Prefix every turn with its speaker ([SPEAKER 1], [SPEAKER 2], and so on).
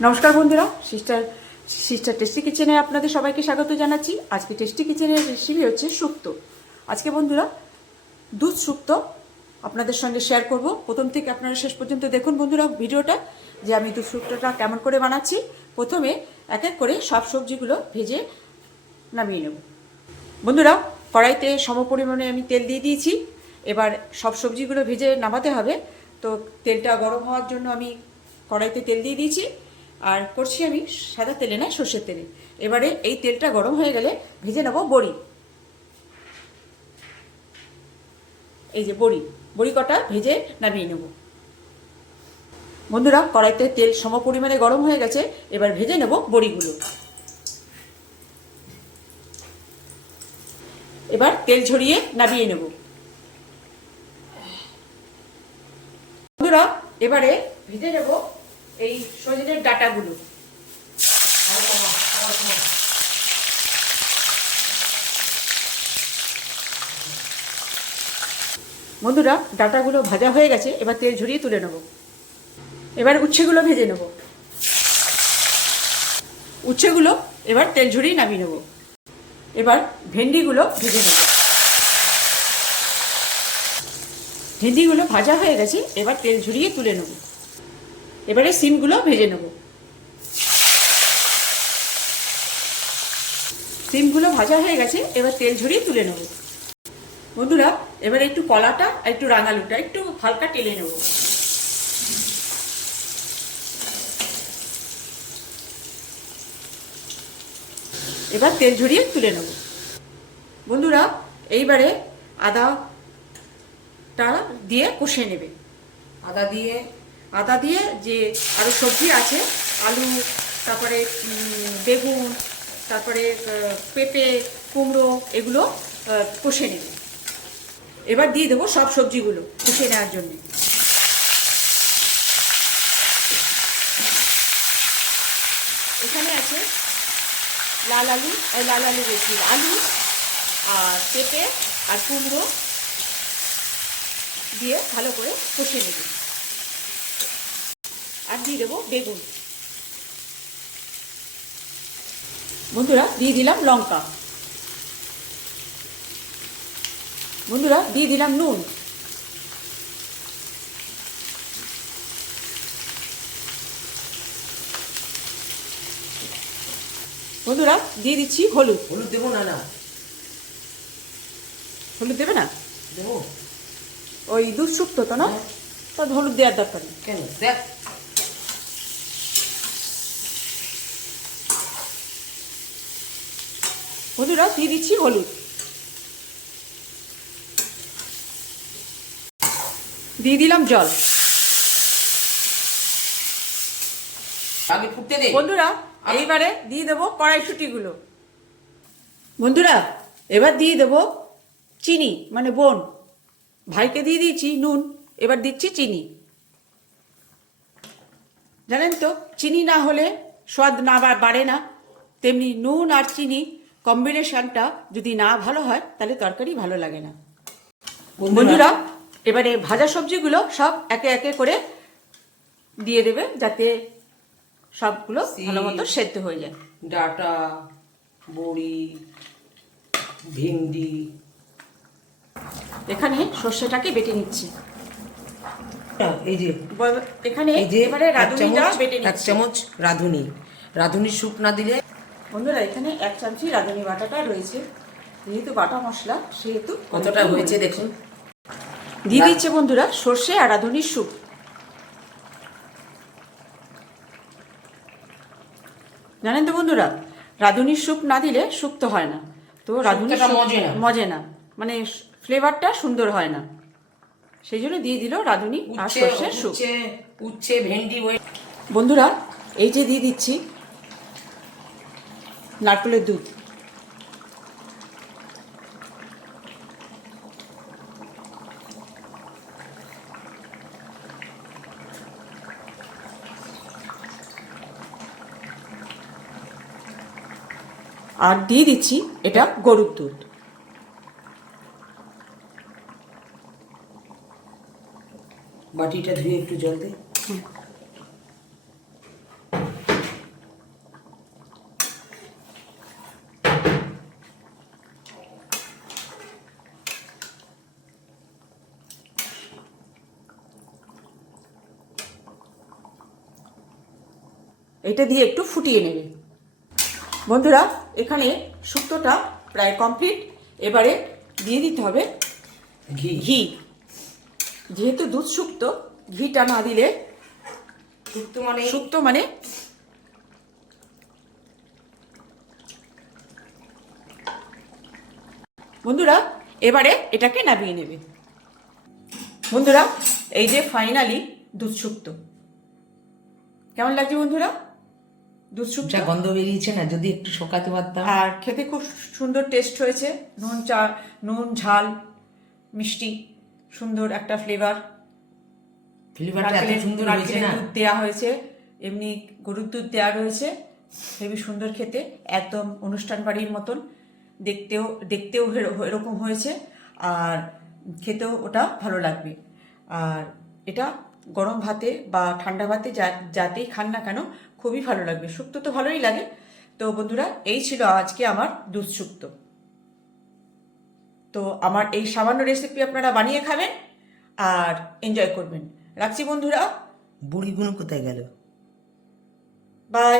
[SPEAKER 1] নমস্কার বন্ধুরা sister sister tasty কিচেনে আপনাদের সবাইকে স্বাগত জানাচ্ছি। আজকে টেস্টি কিচেনের রেসিপি হচ্ছে শুক্তো আজকে বন্ধুরা, দুধ শুক্তো আপনাদের সঙ্গে শেয়ার করব। প্রথম থেকে আপনারা শেষ পর্যন্ত দেখুন বন্ধুরা ভিডিওটা, যে আমি দুধ শুক্তোটা কেমন করে বানাচ্ছি। প্রথমে এক এক করে সব সবজিগুলো ভেজে নামিয়ে নেব। বন্ধুরা, কড়াইতে সম পরিমাণে আমি তেল দিয়ে দিয়েছি। এবার সব সবজিগুলো ভেজে নামাতে হবে। তো তেলটা গরম হওয়ার জন্য আমি কড়াইতে তেল দিয়ে দিয়েছি। আর করছি আমি সাদা তেলে না সর্ষের তেলে। এবারে এই তেলটা গরম হয়ে গেলে ভেজে নেব বড়ি। এই যে বড়ি বড়ি কটা ভেজে নামিয়ে নেব। বন্ধুরা, কড়াইতে তেল সম পরিমাণে গরম হয়ে গেছে, এবার ভেজে নেব বড়িগুলো। এবার তেল ঝরিয়ে নামিয়ে নেব। বন্ধুরা, এবারে ভেজে নেব এই সজনের ডাটাগুলো। বন্ধুরা, ডাটাগুলো ভাজা হয়ে গেছে, এবার তেল ঝরিয়ে তুলে নেব। এবার উচ্ছেগুলো ভেজে নেব। উচ্ছেগুলো এবার তেল ঝরিয়ে নামিয়ে নেব। এবার ভেন্ডিগুলো ভেজে নেব। ভেন্ডিগুলো ভাজা হয়ে গেছে, এবার তেল ঝরিয়ে তুলে নেব। এবারে সিমগুলো ভেজে নেব। সিমগুলো ভাজা হয়ে গেছে, এবার তেল ঝরিয়ে তুলে নেব। বন্ধুরা, এবার একটু কলাটা আর একটু রাঙালুটা একটু হালকা টেলে নেব। এবার তেল ঝরিয়ে তুলে নেব। বন্ধুরা, এইবারে আদাটা দিয়ে কষে নেবে। আদা দিয়ে আদা দিয়ে যে আরও সবজি আছে, আলু, তারপরে বেগুন, তারপরে পেঁপে, কুমড়ো, এগুলো কষে নেবে। এবার দিয়ে দেবো সব সবজিগুলো কষে নেওয়ার জন্য। এখানে আছে লাল আলু লাল আলু বেশি, আলু আর পেঁপে আর কুমড়ো দিয়ে ভালো করে কষে নেব। দিয়ে দেবো বেগুন। বন্ধুরা দিয়ে দিলাম লঙ্কা। বন্ধুরা দিয়ে দিলাম নুন। বন্ধুরা দিয়ে দিচ্ছি হলুদ।
[SPEAKER 2] হলুদ দেবো না না।
[SPEAKER 1] হলুদ দেবে না?
[SPEAKER 2] দেবো।
[SPEAKER 1] ওই দুধ শুক্তো তো না? তা হলুদ দেওয়ার দরকার নেই।
[SPEAKER 2] কেন? দেখ।
[SPEAKER 1] বন্ধুরা দিয়ে দিচ্ছি হলুদ। দিয়ে দিলাম জল। বন্ধুরা এইবারে দিয়ে দেবো কড়াইশুটিগুলো। বন্ধুরা এবার দিয়ে দেবো চিনি মানে বোন। ভাইকে দিয়ে দিয়েছি নুন এবার দিচ্ছি চিনি। জানেন তো চিনি না হলে স্বাদ না বাড়ে না। তেমনি নুন আর চিনি কম্বিনেশনটা যদি না ভালো হয় তাহলে তরকারি ভালো লাগে না। বন্ধুরা এবারে ভাজা সবজিগুলো সব একে একে করে দিয়ে দেবে যাতে সবগুলো ভালো মতো সেদ্ধ হয়ে যায়।
[SPEAKER 2] ডাটা বড়ি ভেন্ডি।
[SPEAKER 1] এখানে সর্ষেটাকে বেটে নিচ্ছি।
[SPEAKER 2] এই যে
[SPEAKER 1] এখানে এবারে রাঁধুনিটা
[SPEAKER 2] চামচ
[SPEAKER 1] বেটে
[SPEAKER 2] এক চামচ রাঁধুনি। রাঁধুনি স্যুপ না দিলে
[SPEAKER 1] বন্ধুরা এখানে এক চামচি রাঁধুনি বাটাটা রয়েছে। যেহেতু বাটা মশলা সেহেতু
[SPEAKER 2] কতটা হয়েছে দেখুন।
[SPEAKER 1] দিয়ে দিচ্ছে বন্ধুরা সর্ষে আর রাঁধুনির স্যুপ। জানেন তো বন্ধুরা রাঁধুনির স্যুপ না দিলে শুক্তো হয় না। তো রাঁধুনির স্যুপ
[SPEAKER 2] মজে না।
[SPEAKER 1] মানে ফ্লেভারটা সুন্দর হয় না। সেই জন্য দিয়ে দিল রাঁধুনি আর সর্ষের স্যুপ।
[SPEAKER 2] উচ্ছে ভেন্ডি
[SPEAKER 1] বন্ধুরা এই যে দিয়ে দিচ্ছি নারকেলের দুধ। আর দিয়ে দিচ্ছি এটা গরুর দুধ।
[SPEAKER 2] বাটিটা ধুয়ে একটু জল দে।
[SPEAKER 1] এটা দিয়ে একটু ফুটিয়ে নেবে। বন্ধুরা এখানে শুক্তোটা প্রায় কমপ্লিট এবারে দিয়ে দিতে হবে
[SPEAKER 2] ঘি।
[SPEAKER 1] ঘি। যেহেতু দুধ শুক্তো ঘিটা না দিলে
[SPEAKER 2] শুক্তো মানে?
[SPEAKER 1] শুক্তো মানে বন্ধুরা এবারে এটাকে নামিয়ে নেবে। বন্ধুরা এই যে ফাইনালি দুধ শুক্তো কেমন লাগছে বন্ধুরা? দুধ
[SPEAKER 2] যা গন্ধ বেরিয়েছে না যদি একটু শোকাতে পারতাম।
[SPEAKER 1] আর খেতে খুব সুন্দর টেস্ট হয়েছে। নুন চা নুন ঝাল মিষ্টি সুন্দর একটা ফ্লেভার
[SPEAKER 2] ফ্লেভারটা এত সুন্দর হয়েছে না?
[SPEAKER 1] দুধ দেওয়া হয়েছে। এমনি গরুর দুধ দেওয়া রয়েছে। হেবি সুন্দর খেতে একদম অনুষ্ঠান বাড়ির মতন। দেখতেও দেখতেও এরকম হয়েছে। আর খেতেও ওটা ভালো লাগবে। আর এটা গরম ভাতে বা ঠান্ডা ভাতে যা যাতেই খান না কেন খুবই ভালো লাগবে। শুক্তো তো ভালোই লাগে। তো বন্ধুরা এই ছিল আজকে আমার দুধ শুক্তো তো আমার এই সামান্য রেসিপি আপনারা বানিয়ে খাবেন আর এনজয় করবেন। রাখছি বন্ধুরা।
[SPEAKER 2] বুড়িগুলো কোথায় গেল?
[SPEAKER 1] বাই